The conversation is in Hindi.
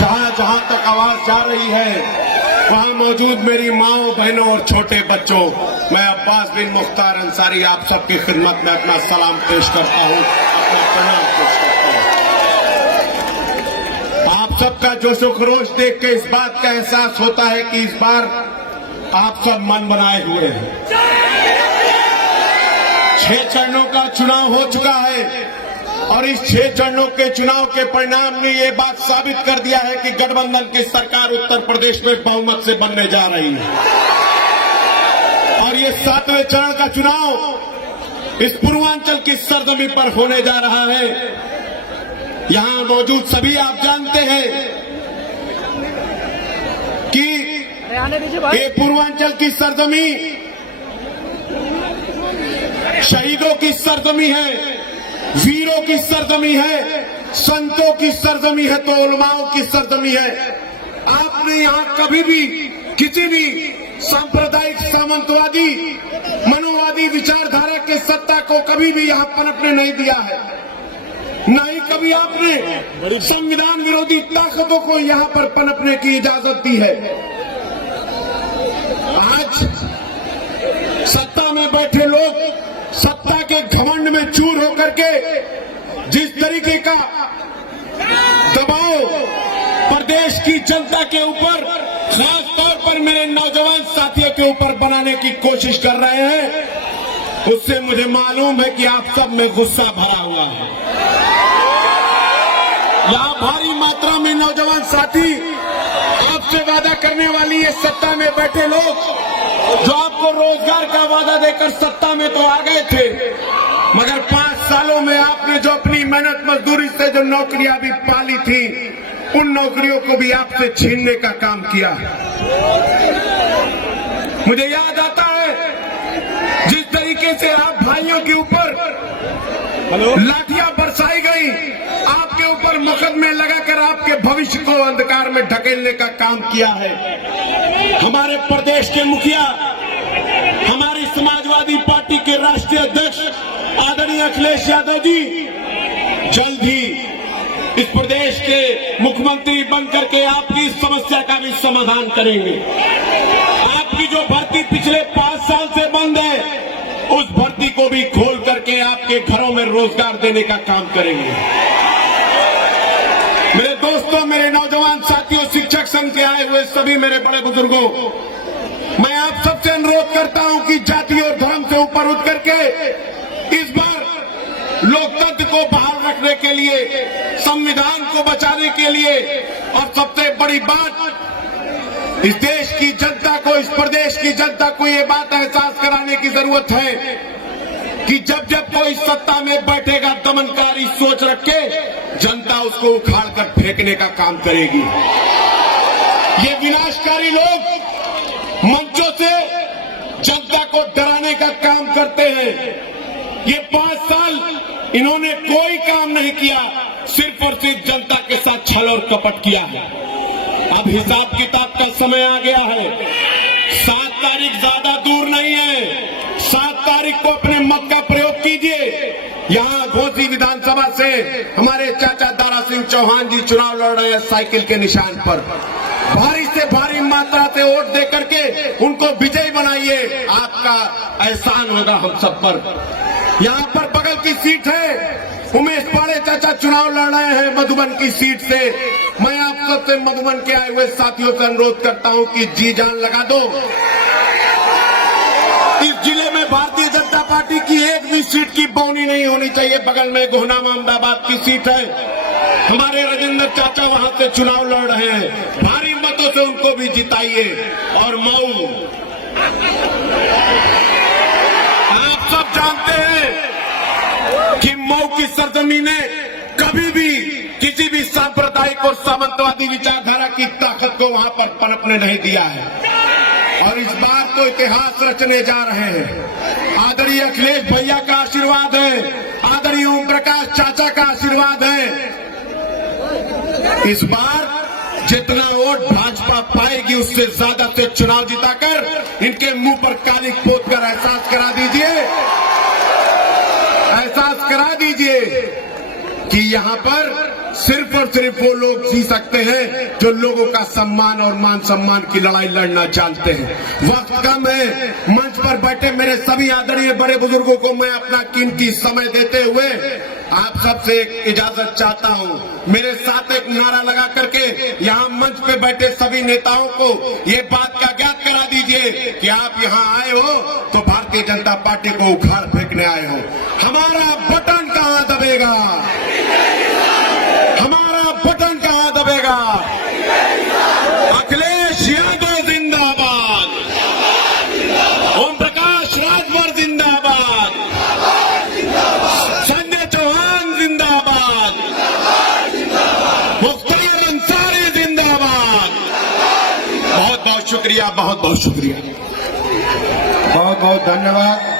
जहां जहां तक आवाज जा रही है वहां मौजूद मेरी माओ, बहनों और छोटे बच्चों, मैं अब्बास बिन मुख्तार अंसारी आप सबकी खिदमत में अपना सलाम पेश करता हूं, अपना प्रणाम पेश करता हूं। आप सबका जोशो खरोश देख के इस बात का एहसास होता है कि इस बार आप सब मन बनाए हुए हैं। 6 चरणों का चुनाव हो चुका है और इस 6 चरणों के चुनाव के परिणाम ने ये बात साबित कर दिया है कि गठबंधन की सरकार उत्तर प्रदेश में बहुमत से बनने जा रही है। और ये 7वें चरण का चुनाव इस पूर्वांचल की सरजमी पर होने जा रहा है। यहां मौजूद सभी आप जानते हैं कि ये पूर्वांचल की सरजमी शहीदों की सरजमी है, वीरों की सरजमी है, संतों की सरजमी है, तो उलमाओं की सरजमी है। आपने यहां कभी भी किसी भी सांप्रदायिक सामंतवादी मनोवादी विचारधारा के सत्ता को कभी भी यहां पनपने नहीं दिया है। न ही कभी आपने संविधान विरोधी ताकतों को यहां पर पनपने की इजाजत दी है। आज सत्ता में बैठे लोग सत्ता के घमंड में चूर होकर के जिस तरीके का दबाव प्रदेश की जनता के ऊपर, खास तौर पर मेरे नौजवान साथियों के ऊपर बनाने की कोशिश कर रहे हैं, उससे मुझे मालूम है कि आप सब में गुस्सा भरा हुआ है। यहां भारी मात्रा में नौजवान साथी आपसे वादा करने वाली ये सत्ता में बैठे लोग जो आपको रोजगार का वादा देकर सत्ता में तो आ गए थे, मगर 5 सालों में आपने जो अपनी मेहनत मजदूरी से जो नौकरियां भी पाली थी, उन नौकरियों को भी आपसे छीनने का काम किया। मुझे याद आता है जिस तरीके से आप भाइयों के ऊपर लाठियां बरसाई गई, आपके ऊपर मुकदमे लगाकर आपके भविष्य को अंधकार में ढकेलने का काम किया है। हमारे प्रदेश के मुखिया, हमारी समाजवादी पार्टी के राष्ट्रीय अध्यक्ष आदरणीय अखिलेश यादव जी जल्द ही इस प्रदेश के मुख्यमंत्री बनकर के आपकी इस समस्या का भी समाधान करेंगे। आपकी जो भर्ती पिछले 5 साल से बंद है, उस भर्ती को भी खोल करके आपके घरों में रोजगार देने का काम करेंगे। मेरे दोस्तों, मेरे नौजवान साथियों, शिक्षक संघ के आए हुए सभी मेरे बड़े बुजुर्गों, मैं आप सबसे अनुरोध करता हूं कि जाति और धर्म से ऊपर उठ करके इस बार लोकतंत्र को बहाल रखने के लिए, संविधान को बचाने के लिए, और सबसे बड़ी बात, इस देश की जनता को, इस प्रदेश की जनता को ये बात एहसास कराने की जरूरत है कि जब जब कोई सत्ता में बैठेगा, दमनकारी सोच रख के जनता उसको उखाड़ कर फेंकने का काम करेगी। ये विनाशकारी लोग मंचों से जनता को डराने का काम करते हैं। ये 5 साल इन्होंने कोई काम नहीं किया, सिर्फ और सिर्फ जनता के साथ छल और कपट किया है। अब हिसाब किताब का समय आ गया है। 7 तारीख ज्यादा दूर नहीं है। 7 तारीख को अपने मत का प्रयोग कीजिए। यहाँ घोसी विधानसभा से हमारे चाचा दारा सिंह चौहान जी चुनाव लड़ रहे हैं साइकिल के निशान पर। भारी से भारी मात्रा से वोट दे करके उनको विजयी बनाइए, आपका एहसान होगा हम सब पर। यहाँ पर बगल की सीट है, उमेश पाड़े चाचा चुनाव लड़ रहे हैं मधुबन की सीट से। मैं आप सबसे मधुबन के आए हुए साथियों से अनुरोध करता हूं कि जी जान लगा दो। इस जिले में भारतीय जनता पार्टी की एक भी सीट की बौनी नहीं होनी चाहिए। बगल में गोहना अहमदाबाद की सीट है, हमारे राजेंद्र चाचा वहां से चुनाव लड़ रहे हैं, भारी मतों से उनको भी जिताइए। और मऊ, आप सब जानते हैं कि मऊ की सरजमी ने कभी भी किसी भी सांप्रदायिक और सामंतवादी विचारधारा की ताकत को वहां पर पनपने नहीं दिया है, और इस बार तो इतिहास रचने जा रहे हैं। आदरणीय अखिलेश भैया का आशीर्वाद है, आदरणीय ओम प्रकाश चाचा का आशीर्वाद है। इस बार जितना वोट भाजपा पाएगी उससे ज्यादा से चुनाव जिताकर इनके मुंह पर काली पोत कर एहसास करा दीजिए कि यहां पर सिर्फ और सिर्फ वो लोग जी सकते हैं जो लोगों का सम्मान और मान सम्मान की लड़ाई लड़ना जानते हैं। वक्त कम है, मंच पर बैठे मेरे सभी आदरणीय बड़े बुजुर्गों को मैं अपना कीमती समय देते हुए आप सबसे एक इजाजत चाहता हूं। मेरे साथ एक नारा लगा करके यहां मंच पे बैठे सभी नेताओं को ये बात का ज्ञात करा दीजिए कि आप यहां आए हो तो भारतीय जनता पार्टी को उखाड़ फेंकने आए हो। हमारा बटन कहां दबेगा? हमारा बटन कहां दबेगा? अखिलेश यादव जिंदाबाद, ओम प्रकाश राजभर जिंदाबाद, संजय चौहान जिंदाबाद, मुख्तार अंसारी जिंदाबाद। बहुत बहुत शुक्रिया, बहुत बहुत शुक्रिया, बहुत बहुत धन्यवाद।